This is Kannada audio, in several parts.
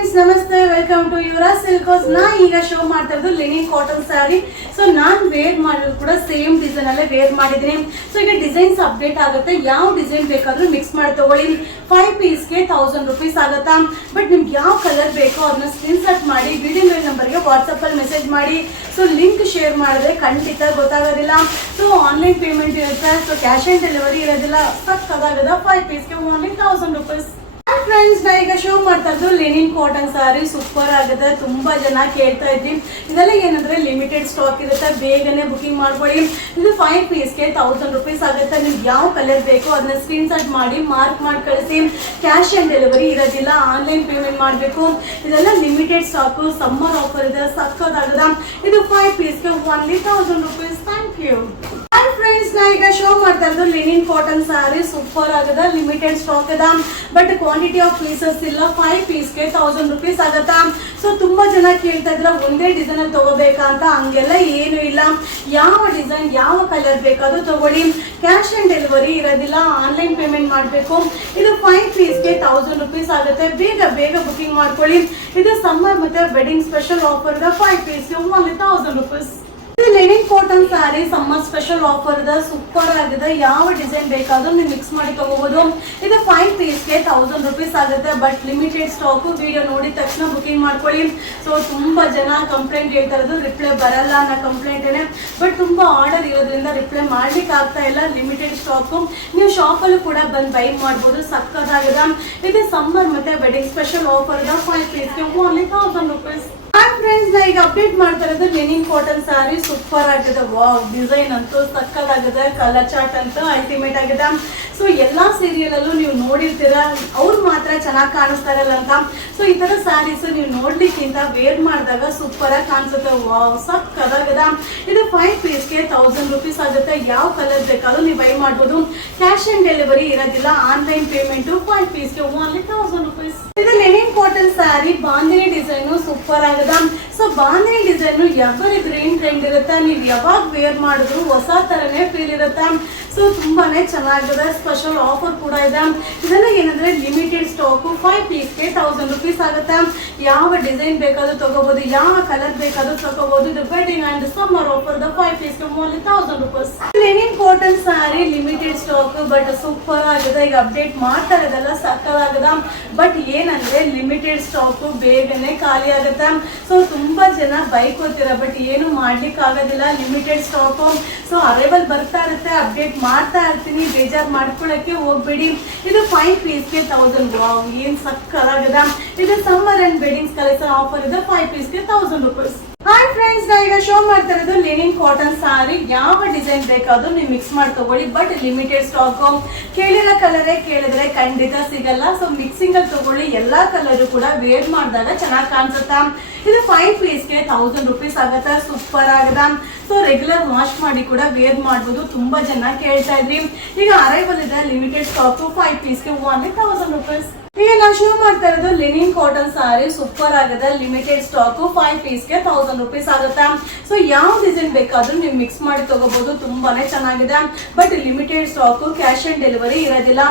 ಫ್ರೆಂಡ್ಸ್ ನಮಸ್ತೆ, ವೆಲ್ಕಮ್ ಟು ಯುವರಾಜ್ ಸಿಲ್ಕ್ಸ್. ನಾ ಈಗ ಶೋ ಮಾಡ್ತಾ ಇರೋದು ಲಿನಿನ್ ಕಾಟನ್ ಸ್ಯಾರಿ. ಸೊ ನಾನು ವೇರ್ ಮಾಡಿದ್ರು ಕೂಡ ಸೇಮ್ ಡಿಸೈನ್ ಅಲ್ಲೇ ವೇರ್ ಮಾಡಿದ್ದೀನಿ. ಸೊ ಈಗ ಡಿಸೈನ್ಸ್ ಅಪ್ಡೇಟ್ ಆಗುತ್ತೆ. ಯಾವ ಡಿಸೈನ್ ಬೇಕಾದ್ರೂ ಮಿಕ್ಸ್ ಮಾಡಿ ತಗೊಳ್ಳಿ. 5 ಪೀಸ್ಗೆ 1000 rupees ಆಗುತ್ತಾ. ಬಟ್ ನಿಮ್ಗೆ ಯಾವ ಕಲರ್ ಬೇಕೋ ಅದನ್ನ ಸ್ಕ್ರೀನ್ ಶಾಟ್ ಮಾಡಿ ವಿಡಿಯೋ ಮೇಲ್ ನಂಬರ್ಗೆ ವಾಟ್ಸಪ್ ಅಲ್ಲಿ ಮೆಸೇಜ್ ಮಾಡಿ. ಸೊ ಲಿಂಕ್ ಶೇರ್ ಮಾಡಿದ್ರೆ ಖಂಡಿತ ಗೊತ್ತಾಗೋದಿಲ್ಲ. ಸೊ ಆನ್ಲೈನ್ ಪೇಮೆಂಟ್ ಇರುತ್ತೆ. ಸೊ ಕ್ಯಾಶ್ ಆನ್ ಡೆಲಿವರಿ ಇರೋದಿಲ್ಲ. ಸಕ್ಕದಾಗದ 5 ಪೀಸ್ಗೆ ಓನ್ಲಿ 1000 rupees. ಫ್ರೆಂಡ್ಸ್ ನಾ ಈಗ ಶೋ ಮಾಡ್ತಾ ಇದ್ದು ಲಿನಿನ್ ಕಾಟನ್ ಸ್ಯಾರಿ ಸೂಪರ್ ಆಗುತ್ತೆ. ತುಂಬಾ ಜನ ಕೇಳ್ತಾ ಇದ್ವಿ. ಇದೆಲ್ಲ ಏನಂದ್ರೆ ಲಿಮಿಟೆಡ್ ಸ್ಟಾಕ್ ಇರುತ್ತೆ, ಬೇಗನೆ ಬುಕಿಂಗ್ ಮಾಡ್ಕೊಳ್ಳಿ. ಇದು 5 ಪೀಸ್ಗೆ 1000 rupees ಆಗುತ್ತೆ. ನಿಮ್ಗೆ ಯಾವ ಕಲರ್ ಬೇಕೋ ಅದನ್ನ ಸ್ಕ್ರೀನ್ ಶಾಟ್ ಮಾಡಿ ಮಾರ್ಕ್ ಮಾಡಿ ಕಳಿಸಿ. ಕ್ಯಾಶ್ ಆನ್ ಡೆಲಿವರಿ ಇರೋದಿಲ್ಲ, ಆನ್ಲೈನ್ ಪೇಮೆಂಟ್ ಮಾಡಬೇಕು. ಇದೆಲ್ಲ ಲಿಮಿಟೆಡ್ ಸ್ಟಾಕ್, ಸಮ್ಮರ್ ಆಫರ್ ಇದೆ, ಸಕ್ಕದಾಗದ. ಇದು 5 ಪೀಸ್ಗೆ only 1000 rupees. Thank you. Friends ನಾ ಈಗ ಶೋ ಮಾಡ್ತಾ ಇರೋದು ಲಿನಿನ್ ಕಾಟನ್ ಸ್ಯಾರಿ ಸೂಪರ್ ಆಗದ. ಲಿಮಿಟೆಡ್ ಸ್ಟಾಕ್ ಅದ, ಬಟ್ ಕ್ವಾಂಟಿಟಿ ಆಫ್ ಪೀಸಸ್ ಇಲ್ಲ. 5 ಪೀಸ್ಗೆ 1000 rupees ಆಗತ್ತಾ. ಸೊ ತುಂಬಾ ಜನ ಕೇಳ್ತಾ ಇದ್ರ ಒಂದೇ ಡಿಸೈನ್ ಅಲ್ಲಿ ತಗೋಬೇಕಾ ಅಂತ. ಹಂಗೆಲ್ಲ ಏನು ಇಲ್ಲ, ಯಾವ ಡಿಸೈನ್ ಯಾವ ಕಲರ್ ಬೇಕಾದ್ರೂ ತಗೊಳ್ಳಿ. ಕ್ಯಾಶ್ ಆನ್ ಡೆಲಿವರಿ ಇರೋದಿಲ್ಲ, ಆನ್ಲೈನ್ ಪೇಮೆಂಟ್ ಮಾಡಬೇಕು. ಇದು 5 ಪೀಸ್ಗೆ 1000 rupees ಆಗುತ್ತೆ. ಬೇಗ ಬೇಗ ಬುಕಿಂಗ್ ಮಾಡ್ಕೊಳ್ಳಿ. ಇದು ಸಮ್ಮರ್ ಮತ್ತೆ ವೆಡ್ಡಿಂಗ್ ಸ್ಪೆಷಲ್ ಆಫರ್ ಇದೆ. 5 ಪೀಸ್ಗೆ ಓನ್ಲಿ 1000 rupees. ಇದು linen cotton sari summer special offer ಇದೆ, ಸೂಪರ್ ಆಗಿದೆ. ಯಾವ ಡಿಸೈನ್ ಬೇಕಾದ್ರೂ ನೀವು ಮಿಕ್ಸ್ ಮಾಡಿ ತಗೋಬಹುದು. ಇದು 5 ಪೀಸ್ಗೆ 1000 rupees ಆಗುತ್ತೆ, ಬಟ್ ಲಿಮಿಟೆಡ್ ಸ್ಟಾಕ್. ವಿಡಿಯೋ ನೋಡಿದ ತಕ್ಷಣ ಬುಕಿಂಗ್ ಮಾಡ್ಕೊಳ್ಳಿ. ಸೊ ತುಂಬಾ ಜನ ಕಂಪ್ಲೇಂಟ್ ಹೇಳ್ತಾ ಇರೋದು ರಿಪ್ಲೈ ಬರಲ್ಲ ಅನ್ನೋ ಕಂಪ್ಲೇಂಟ್ ಏನೇ, ಬಟ್ ತುಂಬಾ ಆರ್ಡರ್ ಇರೋದ್ರಿಂದ ರಿಪ್ಲೈ ಮಾಡ್ಲಿಕ್ಕೆ ಆಗ್ತಾ ಇಲ್ಲ. Limited stock. ನೀವು ಶಾಪ್ ಅಲ್ಲೂ ಕೂಡ ಬಂದು ಬೈ ಮಾಡಬಹುದು. ಸಕ್ಕದಾಗಿದೆ. ಇದು ಸಮ್ಮರ್ ಮತ್ತೆ ವೆಡ್ಡಿಂಗ್ ಸ್ಪೆಷಲ್ ಆಫರ್ ಇದೆ. 5 ಪೀಸ್ಗೆ ಓನ್ಲಿ 1000 rupees. ಫ್ರೆಂಡ್ಸ್ ನಾ ಈಗ ಅಪ್ಡೇಟ್ ಮಾಡ್ತಾ ಇರೋದು ಲಿನಿನ್ ಕಾಟನ್ ಸ್ಯಾರಿ ಸೂಪರ್ ಆಗಿದೆ. ವಾವ್, ಡಿಸೈನ್ ಅಂತೂ ಸಕ್ಕದಾಗಿದೆ. ಕಲರ್ ಚಾರ್ಟ್ ಅಂತೂ ಅಲ್ಟಿಮೇಟ್ ಆಗಿದೆ. ಸೊ ಎಲ್ಲಾ ಸೀರಿಯಲ್ ಅಲ್ಲೂ ನೀವು ನೋಡಿರ್ತೀರಾ, ಅವ್ರು ಮಾತ್ರ ಚೆನ್ನಾಗಿ ಕಾಣಿಸ್ತಾ ಇರಲ್ಲ ಅಂತ. ಸೊ ಈ ತರ ಸ್ಯಾರೀಸ್ ನೀವು ನೋಡ್ಲಿಕ್ಕಿಂತ ವೇರ್ ಮಾಡಿದಾಗ ಸೂಪರ್ ಆಗಿ ಕಾಣಿಸುತ್ತೆ. ವಾವ್, ಸಕ್ಕದಾಗಿದೆ. ಇದು 5 ಪೀಸ್ಗೆ 1000 rupees ಆಗುತ್ತೆ. ಯಾವ ಕಲರ್ ಬೇಕಾದ್ರೂ ನೀವು ಬೈ ಮಾಡ್ಬೋದು. ಕ್ಯಾಶ್ ಆನ್ ಡೆಲಿವರಿ ಇರೋದಿಲ್ಲ, ಆನ್ಲೈನ್ ಪೇಮೆಂಟ್. 5 ಪೀಸ್ಗೆ ಓನ್ಲಿ 1000 rupees. ಇದು linen cotton sari bandhani design super ಆಗಿದೆ. So bandhani design evergreen trend ಇರುತ್ತೆ. ನೀವು ಯಾವಾಗ ವೇರ್ ಮಾಡಿದ್ರು ಹೊಸ ತರನೇ ಫೀಲ್ ಇರುತ್ತೆ. ಸೊ ತುಂಬಾನೇ ಚೆನ್ನಾಗಿದೆ. ಸ್ಪೆಷಲ್ ಆಫರ್ ಕೂಡ ಇದೆ. ಇದೆಲ್ಲ ಏನಂದ್ರೆ ಲಿಮಿಟೆಡ್ ಸ್ಟಾಕ್. 5 ಪೀಸ್ಗೆ 1000 rupees ಆಗುತ್ತೆ. ಯಾವ ಡಿಸೈನ್ ಬೇಕಾದ್ರೂ ತಗೋಬಹುದು, ಯಾವ ಕಲರ್ ಬೇಕಾದ್ರೂ ತಗೋಬಹುದು. ಇದು ವೆಡ್ಡಿಂಗ್ ಅಂಡ್ ಸಮ್ಮರ್ ಆಫರ್ ಇದೆ. 5 ಪೀಸ್ಗೆ only 1000 rupees. Linen cotton sari limited stock, but super ಆಗಿದೆ. ಈಗ ಅಪ್ಡೇಟ್ ಮಾಡ್ತಾ ಇರೋದೆಲ್ಲ ಸಕ್ಕದಾಗಿದೆ. ಬಟ್ ಏನಂದ್ರೆ ಲಿಮಿಟೆಡ್ ಸ್ಟಾಕ್, ಬೇಗನೆ ಖಾಲಿ ಆಗುತ್ತೆ. ಸೊ ತುಂಬಾ ಜನ ಬೈಕೋತೀರ, ಬಟ್ ಏನು ಮಾಡ್ಲಿಕ್ಕೆ ಆಗೋದಿಲ್ಲ. Limited stock. ಸೊ ಅರೈವಲ್ ಬರ್ತಾ ಇರುತ್ತೆ, ಅಪ್ಡೇಟ್ ಮಾಡ್ತಾ ಇರ್ತೀನಿ. ಬೇಜಾರ್ ಮಾಡ್ಕೊಳಕ್ಕೆ ಹೋಗ್ಬೇಡಿ. ಇದು 5 ಪೀಸ್ಗೆ 1000. ವಾವ್, ಏನ್ ಸಕ್ಕದಾಗಿದೆ. ಇದು summer and weddings collection offer ಇದೆ. 5 ಪೀಸ್ಗೆ 1000 rupees. ಹಾಯ್ ಫ್ರೆಂಡ್ಸ್, ನಾ ಈಗ ಶೋ ಮಾಡ್ತಾ ಇರೋದು ಲಿನಿನ್ ಕಾಟನ್ ಸ್ಯಾರಿ. ಯಾವ ಡಿಸೈನ್ ಬೇಕಾದ್ರೂ ನೀವು ಮಿಕ್ಸ್ ಮಾಡಿ ತಗೊಳ್ಳಿ, ಬಟ್ ಲಿಮಿಟೆಡ್ ಸ್ಟಾಕ್. ಕೇಳಿರೋ ಕಲರೇ ಕೇಳಿದ್ರೆ ಖಂಡಿತ ಸಿಗಲ್ಲ. ಸೊ ಮಿಕ್ಸಿಂಗ್ ಅಲ್ಲಿ ತಗೊಳ್ಳಿ. ಎಲ್ಲಾ ಕಲರ್ ಕೂಡ ವೇರ್ ಮಾಡಿದಾಗ ಚೆನ್ನಾಗಿ ಕಾಣಿಸುತ್ತಾ. ಇದು 5 ಪೀಸ್ಗೆ 1000 rupees ಆಗುತ್ತೆ. ಸೂಪರ್ ಆಗಿದೆ. ಸೊ ರೆಗ್ಯುಲರ್ ವಾಶ್ ಮಾಡಿ ಕೂಡ ವೇರ್ ಮಾಡಬಹುದು. ತುಂಬಾ ಜನ ಕೇಳ್ತಾ ಇದ್ರಿ. ಈಗ ಅರೈವಲ್ ಇದೆ, ಲಿಮಿಟೆಡ್ ಸ್ಟಾಕ್. 5 ಪೀಸ್ಗೆ ಓನ್ಲಿ 1000 rupees. ಈಗ ನಾವು ಶೋ ಮಾಡ್ತಾ ಇರೋದು ಲಿನಿನ್ ಕಾಟನ್ ಸ್ಯಾರಿ ಸೂಪರ್ ಆಗಿದೆ. Limited stock. 5 ಪೀಸ್ಗೆ 1000 rupees ಆಗುತ್ತೆ. ಸೊ ಯಾವ ಡಿಸೈನ್ ಬೇಕಾದ್ರೂ ನೀವು ಮಿಕ್ಸ್ ಮಾಡಿ ತಗೋಬಹುದು. ತುಂಬಾನೇ ಚೆನ್ನಾಗಿದೆ, but limited stock. Cash on delivery ಇರೋದಿಲ್ಲ,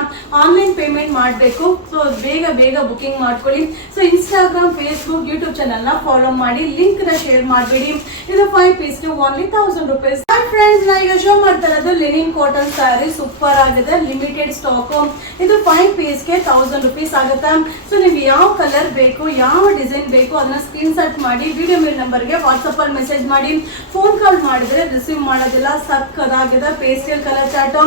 ಆನ್ಲೈನ್ ಪೇಮೆಂಟ್ ಮಾಡಬೇಕು. ಸೊ ಬೇಗ ಬೇಗ ಬುಕಿಂಗ್ ಮಾಡ್ಕೊಳ್ಳಿ. So Instagram, Facebook, YouTube channel ನ ಫಾಲೋ ಮಾಡಿ. ಲಿಂಕ್ ನ ಶೇರ್ ಮಾಡಬೇಡಿ. ಇದು 5 ಪೀಸ್ಗೆ ಓನ್ಲಿ 1000 rupees. ಫ್ರೆಂಡ್ಸ್ ನಾ ಈಗ ಶೋ ಮಾಡ್ತಾ ಇರೋದು ಲಿನಿನ್ ಕಾಟನ್ ಸ್ಯಾರಿ ಸೂಪರ್ ಆಗಿದೆ. Limited stock. ಇದು 5 ಪೀಸ್ಗೆ 1000 rupees ಆಗುತ್ತೆ. ಸೊ ನಿಮ್ಗೆ ಯಾವ ಕಲರ್ ಬೇಕು, ಯಾವ ಡಿಸೈನ್ ಬೇಕು ಅದನ್ನ ಸ್ಕ್ರೀನ್ ಶಾಟ್ ಮಾಡಿ ವಿಡಿಯೋ ಮೇಲ್ ನಂಬರ್ಗೆ ವಾಟ್ಸಪ್ ಅಲ್ಲಿ ಮೆಸೇಜ್ ಮಾಡಿ. ಫೋನ್ ಕಾಲ್ ಮಾಡಿದ್ರೆ ರಿಸೀವ್ ಮಾಡೋದಿಲ್ಲ. ಸಕ್ಕದಾಗಿದೆ. Pastel colour chart.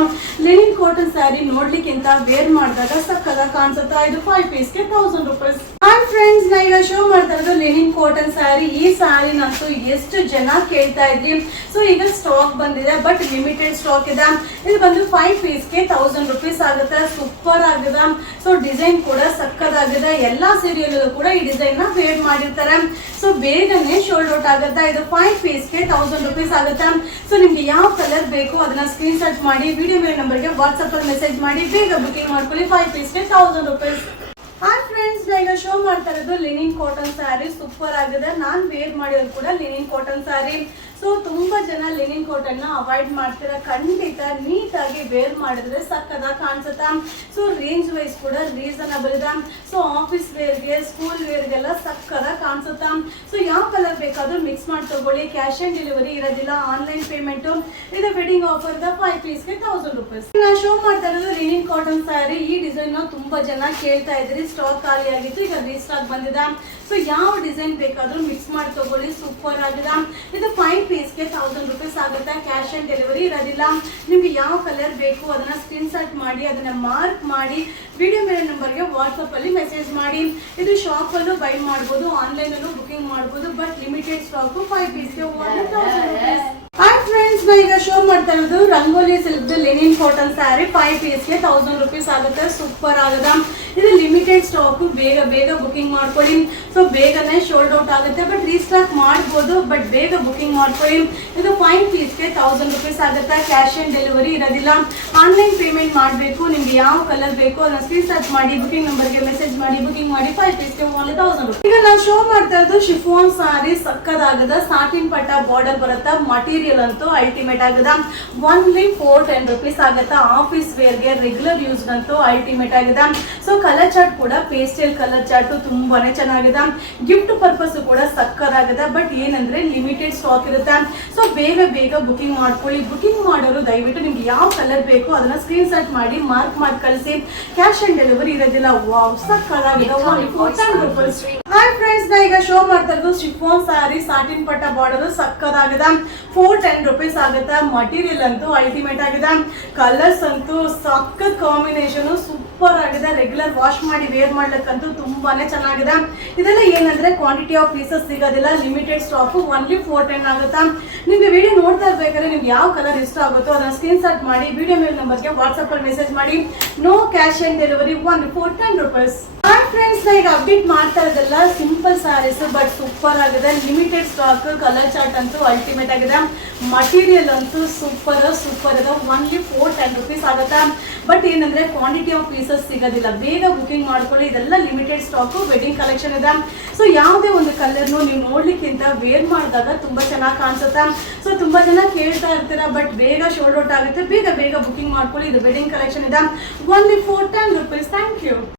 Linen cotton sari ನೋಡ್ಲಿಕ್ಕಿಂತ ವೇರ್ ಮಾಡಿದಾಗ ಸಕ್ಕದಾಗಿ ಕಾಣಿಸುತ್ತಾ. ಇದು 5 ಪೀಸ್ಗೆ 1000 rupees. ಹಾಯ್ ಫ್ರೆಂಡ್ಸ್, ನಾ ಈಗ ಶೋ ಮಾಡ್ತಾ ಇರೋದು ಲಿನಿನ್ ಕಾಟನ್ ಸ್ಯಾರಿ. ಈ ಸ್ಯಾರಿನಂತೂ ಎಷ್ಟು ಜನ ಕೇಳ್ತಾ ಇದ್ರಿ. ಸೊ ಈಗ ಸ್ಟಾಕ್ ಬಂದಿದೆ, ಬಟ್ ಲಿಮಿಟೆಡ್ ಸ್ಟಾಕ್ ಇದೆ. ಇದು ಬಂದು 5 ಪೀಸ್ಗೆ 1000 rupees ಆಗುತ್ತೆ. ಸೂಪರ್ ಆಗಿದೆ. ಸೊ ಡಿಸೈನ್ ಕೂಡ ಸಕ್ಕದಾಗಿದೆ. ಎಲ್ಲಾ ಸೀರಿಯಲ್ ಕೂಡ ಈ ಡಿಸೈನ್ ನ ವೇರ್ ಮಾಡಿರ್ತಾರೆ. ಸೊ ಬೇಗನೆ ಶೋಲ್ಡ್ ಔಟ್ ಆಗುತ್ತೆ. ಇದು 5 ಪೀಸ್ಗೆ 1000 rupees ಆಗುತ್ತೆ. ಸೊ ನಿಮ್ಗೆ ಯಾವ ಕಲರ್ ಬೇಕು ಅದನ್ನ ಸ್ಕ್ರೀನ್ ಶಾಟ್ ಮಾಡಿ ವಿಡಿಯೋ ಮೇಲ್ ನಂಬರ್ಗೆ ವಾಟ್ಸಪ್ ಅಲ್ಲಿ ಮೆಸೇಜ್ ಮಾಡಿ. ಬೇಗ ಬುಕಿಂಗ್ ಮಾಡ್ಕೊಳ್ಳಿ. 5 ಪೀಸ್ಗೆ 1000 rupees. ಹಾಯ್ ಫ್ರೆಂಡ್ಸ್, ಈಗ ಶೋ ಮಾಡ್ತಾ ಇರೋದು ಲಿನಿನ್ ಕಾಟನ್ ಸ್ಯಾರಿ ಸೂಪರ್ ಆಗಿದೆ. ನಾನ್ ವೇರ್ ಮಾಡಿರೋದು ಕೂಡ linen cotton sari. So so ತುಂಬಾ ಜನ ಲೆನಿನ್ ಕೋಟ್ ಅನ್ನ ಅವಾಯ್ಡ್ ಮಾಡ್ತೀರಾ. ಖಂಡಿತ ನೀಟಾಗಿ ವೇರ್ ಮಾಡಿದ್ರೆ ಸಕ್ಕದಾಗಿ ಕಾಣಿಸುತ್ತಾ. ಸೊ ರೇಂಜ್ ವೈಸ್ ಕೂಡ ರೀಸನಬಲ್ ಇದೆ. ಸೊ ಆಫೀಸ್ ವೇರ್ಗೆ, ಸ್ಕೂಲ್ ವೇರ್ಗೆಲ್ಲ ಸಕ್ಕದಾಗಿ ಕಾಣಿಸುತ್ತಾ. ಸೊ ಯಾವ ಕಲರ್ ಬೇಕಾದ್ರೂ ಮಿಕ್ಸ್ ಮಾಡಿ ತಗೊಳ್ಳಿ. ಕ್ಯಾಶ್ ಆನ್ ಡೆಲಿವರಿ ಇರೋದಿಲ್ಲ, ಆನ್ಲೈನ್ ಪೇಮೆಂಟ್. ಇದು ವೆಡ್ಡಿಂಗ್ ಆಫರ್ 5 ಪೀಸ್ಗೆ 1000 ರೂಪೀಸ್. ನಾನು ಶೋ ಮಾಡ್ತಾ ಇರೋದು ಲಿನಿನ್ ಕಾಟನ್ ಸ್ಯಾರಿ. ಈ ಡಿಸೈನ್ ತುಂಬಾ ಜನ ಕೇಳ್ತಾ ಇದ್ರಿ, ಸ್ಟಾಕ್ ಖಾಲಿ ಆಗಿತ್ತು, ಈಗ ರೀಸ್ಟಾಕ್ ಬಂದಿದೆ. ಸೊ ಯಾವ ಡಿಸೈನ್ ಬೇಕಾದ್ರೂ ಮಿಕ್ಸ್ ಮಾಡಿ ತಗೊಳ್ಳಿ, ಸೂಪರ್ ಆಗಿದೆ. ಇದು 5 ಪೀಸ್ಗೆ 1000 ರೂಪೀಸ್ ಆಗುತ್ತೆ. ಕ್ಯಾಶ್ ಆನ್ ಡೆಲಿವರಿ ಇರೋದಿಲ್ಲ. ನಿಮ್ಗೆ ಯಾವ ಕಲರ್ ಬೇಕು ಅದನ್ನ ಸ್ಕ್ರೀನ್ ಶಾಟ್ ಮಾಡಿ, ಅದನ್ನ ಮಾರ್ಕ್ ಮಾಡಿ ವಿಡಿಯೋ ಮೇಲೆ ನಂಬರ್ಗೆ ವಾಟ್ಸಪ್ ಅಲ್ಲಿ ಮೆಸೇಜ್ ಮಾಡಿ. ಇದು ಶಾಪ್ ಅಲ್ಲೂ ಬೈ ಮಾಡಬಹುದು, ಆನ್ಲೈನ್ ಅಲ್ಲೂ ಬುಕಿಂಗ್ ಮಾಡಬಹುದು. ಬಟ್ ಲಿಮಿಟೆಡ್ ಸ್ಟಾಕ್ 5 ಪೀಸ್ಗೆ 1000 ರೂಪೀಸ್. ಹಾಯ್ ಫ್ರೆಂಡ್ಸ್, ನಾ ಈಗ ಶೋ ಮಾಡ್ತಾ ಇರೋದು rangoli silk linen cotton sari. 5 ಪೀಸ್ಗೆ 1000 ರೂಪೀಸ್ ಆಗುತ್ತೆ. ಸೂಪರ್ ಆಗದ. ಇದು ಲಿಮಿಟೆಡ್ ಸ್ಟಾಕ್, ಬೇಗ ಬೇಗ ಬುಕಿಂಗ್ ಮಾಡ್ಕೊಳ್ಳಿ. ಸೊ ಬೇಗನೆ ಶೋಲ್ಡ್ ಔಟ್ ಆಗುತ್ತೆ, ಬಟ್ ರೀಸ್ಟಾಕ್ ಮಾಡ್ಬೋದು, ಬಟ್ ಬೇಗ ಬುಕಿಂಗ್ ಮಾಡ್ಕೊಳ್ಳಿ. ಇದು 5 ಪೀಸ್ಗೆ 1000 ರೂಪೀಸ್ ಆಗುತ್ತೆ. ಕ್ಯಾಶ್ ಆನ್ ಡೆಲಿವರಿ ಇರೋದಿಲ್ಲ, ಆನ್ಲೈನ್ ಪೇಮೆಂಟ್ ಮಾಡಬೇಕು. ನಿಮ್ಗೆ ಯಾವ ಕಲರ್ ಬೇಕು ಅದನ್ನ ಸ್ಕ್ರೀನ್ ಶಾಟ್ ಮಾಡಿ ಬುಕಿಂಗ್ ನಂಬರ್ಗೆ ಮೆಸೇಜ್ ಮಾಡಿ ಬುಕಿಂಗ್ ಮಾಡಿ. 5 ಪೀಸ್ಗೆ 1000 ರೂಪೀಸ್. ಈಗ ನಾವು ಶೋ ಮಾಡ್ತಾ ಇರೋದು ಶಿಫಾನ್ ಸಾರಿ. ಸಕ್ಕದಾಗದ ಸಾಟಿನ್ ಪಟ್ಟ ಬಾರ್ಡರ್ ಬರುತ್ತಾ. ಮಟೀರಿಯಲ್ ಅಂತೂ ಅಲ್ಟಿಮೇಟ್ ಆಗದ. ಓನ್ಲಿ 410 ರೂಪೀಸ್ ಆಗುತ್ತಾ. ಆಫೀಸ್ ವೇರ್ಗೆ, ರೆಗ್ಯುಲರ್ ಯೂಸ್ ಅಂತೂ ಅಲ್ಟಿಮೇಟ್ ಆಗಿದೆ. ಸೊ ಕಲರ್ ಚಾರ್ಟ್ ಕೂಡ ಪೇಸ್ಟಲ್ ಕಲರ್ ಚಾರ್ಟ್ ತುಂಬಾನೇ ಚೆನ್ನಾಗಿದೆ. ಗಿಫ್ಟ್ ಪರ್ಪಸ್ ಕೂಡ ಸಕ್ಕದಾಗಿದೆ. ಬಟ್ ಏನಂದ್ರೆ ಲಿಮಿಟೆಡ್ ಸ್ಟಾಕ್ ಇರುತ್ತೆ. ಸೊ ಬೇಗ ಬೇಗ ಬುಕಿಂಗ್ ಮಾಡ್ಕೊಳ್ಳಿ. ಬುಕಿಂಗ್ ಮಾಡೋರು ದಯವಿಟ್ಟು ನಿಮ್ಗೆ ಯಾವ ಕಲರ್ ಬೇಕು ಅದನ್ನ ಸ್ಕ್ರೀನ್ ಶಾಟ್ ಮಾಡಿ ಮಾರ್ಕ್ ಮಾಡಿ ಕಳಿಸಿ. ಕ್ಯಾಶ್ ಆನ್ ಡೆಲಿವರಿ ಇರೋದಿಲ್ಲ. ವಾವ್, ಸಕ್ಕದಾಗಿದೆ. 410 ರೂಪೀಸ್. ಹಾಯ್ ಫ್ರೆಂಡ್ಸ್, ನಾ ಈಗ ಶೋ ಮಾಡ್ತಾ ಇರೋದು ಶಿಫಾನ್ ಸಾರಿ. ಸಾಟಿನ್ ಪಟ್ಟ ಬಾರ್ಡರ್ ಸಕ್ಕದಾಗಿದೆ. 410 ರೂಪೀಸ್ ಆಗುತ್ತೆ. ಮಟೀರಿಯಲ್ ಅಂತೂ ಅಲ್ಟಿಮೇಟ್ ಆಗಿದೆ. ಕಲರ್ಸ್ ಅಂತೂ ಸಕ್ಕ ಕಾಂಬಿನೇಷನ್ ಸೂಪರ್ ಆಗಿದೆ. ರೆಗ್ಯುಲರ್ ವಾಶ್ ಮಾಡಿ ವೇರ್ ಮಾಡ್ಲಿಕ್ಕಂತೂ ತುಂಬಾನೇ ಚೆನ್ನಾಗಿದೆ. ಇದೆಲ್ಲ ಏನಂದ್ರೆ ಕ್ವಾಂಟಿಟಿ ಆಫ್ ಪೀಸಸ್ ಸಿಗೋದಿಲ್ಲ, ಲಿಮಿಟೆಡ್ ಸ್ಟಾಕ್. ಓನ್ಲಿ 410 ಆಗುತ್ತಾ. ನಿಮ್ಗೆ ವಿಡಿಯೋ ನೋಡ್ತಾ ಇರ್ಬೇಕಾದ್ರೆ ನಿಮ್ಗೆ ಯಾವ ಕಲರ್ ಇಷ್ಟ ಆಗುತ್ತೋ ಅದನ್ನ ಸ್ಕ್ರೀನ್ ಶಾಟ್ ಮಾಡಿ ವಿಡಿಯೋ ಮೇಲ್ ನಂಬರ್ಗೆ ವಾಟ್ಸ್ಆಪ್ ಅಲ್ಲಿ ಮೆಸೇಜ್ ಮಾಡಿ. No cash on delivery, only 410 rupees. Hi friends, ನಾ ಈಗ ಅಪ್ಡೇಟ್ ಮಾಡ್ತಾ ಇರೋದಲ್ಲ ಸಿಂಪಲ್ ಸ್ಯಾರೀಸ್, ಬಟ್ ಸೂಪರ್ ಆಗಿದೆ. ಲಿಮಿಟೆಡ್ ಸ್ಟಾಕ್, ಕಲರ್ ಚಾರ್ಟ್ ಅಂತೂ ಅಲ್ಟಿಮೇಟ್ ಆಗಿದೆ. ಮಟೀರಿಯಲ್ ಅಂತೂ ಸೂಪರ್ ಇದೆ. ಓನ್ಲಿ 410 ರೂಪೀಸ್ ಆಗುತ್ತಾ. ಬಟ್ ಏನಂದ್ರೆ ಕ್ವಾಂಟಿಟಿ ಆಫ್ ಪೀಸಸ್ ಸಿಗೋದಿಲ್ಲ, ಬೇಗ ಬುಕಿಂಗ್ ಮಾಡ್ಕೊಳ್ಳಿ. ಇದೆಲ್ಲ ಲಿಮಿಟೆಡ್ ಸ್ಟಾಕ್, ವೆಡ್ಡಿಂಗ್ ಕಲೆಕ್ಷನ್ ಇದೆ. ಸೊ ಯಾವುದೇ ಒಂದು ಕಲರ್ನು ನೀವು ನೋಡ್ಲಿಕ್ಕಿಂತ ವೇರ್ ಮಾಡಿದಾಗ ತುಂಬಾ ಚೆನ್ನಾಗಿ ಕಾಣಿಸುತ್ತೆ. ಸೊ ತುಂಬಾ ಜನ ಕೇಳ್ತಾ ಇರ್ತೀರಾ, ಬಟ್ ಬೇಗ ಶೋಲ್ಡ್ ಔಟ್ ಆಗುತ್ತೆ. ಬೇಗ ಬೇಗ ಬುಕಿಂಗ್ ಮಾಡ್ಕೊಳ್ಳಿ. ಇದು ವೆಡ್ಡಿಂಗ್ ಕಲೆಕ್ಷನ್ ಇದೆ. Only 410 rupees. Thank you.